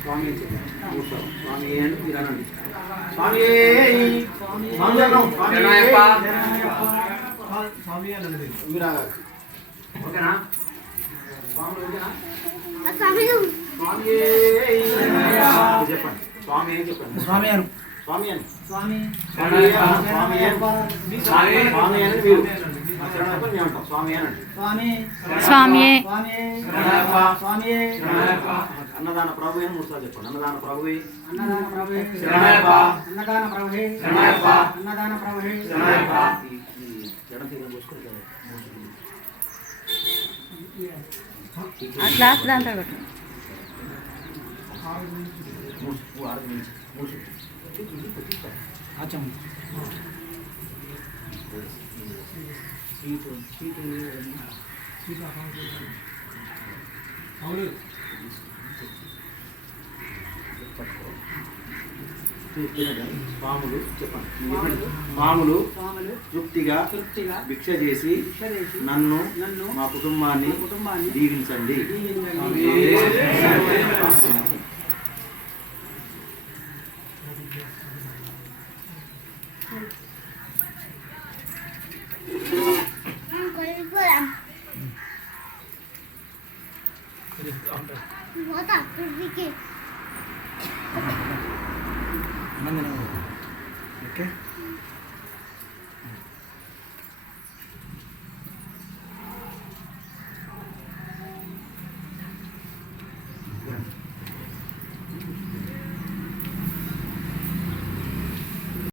స్వామి స్వామి అని మీరు అనండి. స్వామి మీరు ఓకేనా? స్వామి ఓకేనా? చెప్పండి స్వామి అని చెప్పండి. స్వామి అని స్వామి అని స్వామి స్వామి స్వామి అని మీరు మేము అంటాం. స్వామి అనండి. స్వామి స్వామి అన్నదాన ప్రభు అని మూడుసార్లు చెప్పండి. అన్నదాన ప్రభు అన్నదాన ప్రభు అన్నదాన ప్రభు అన్నదాన ప్రభు గ్లాస్ దాంట్లో పెట్టు. స్వాములు చెప్పండి. స్వాములు తృప్తిగా భిక్ష చేసి నన్ను మా కుటుంబాన్ని దీవించండి. What up?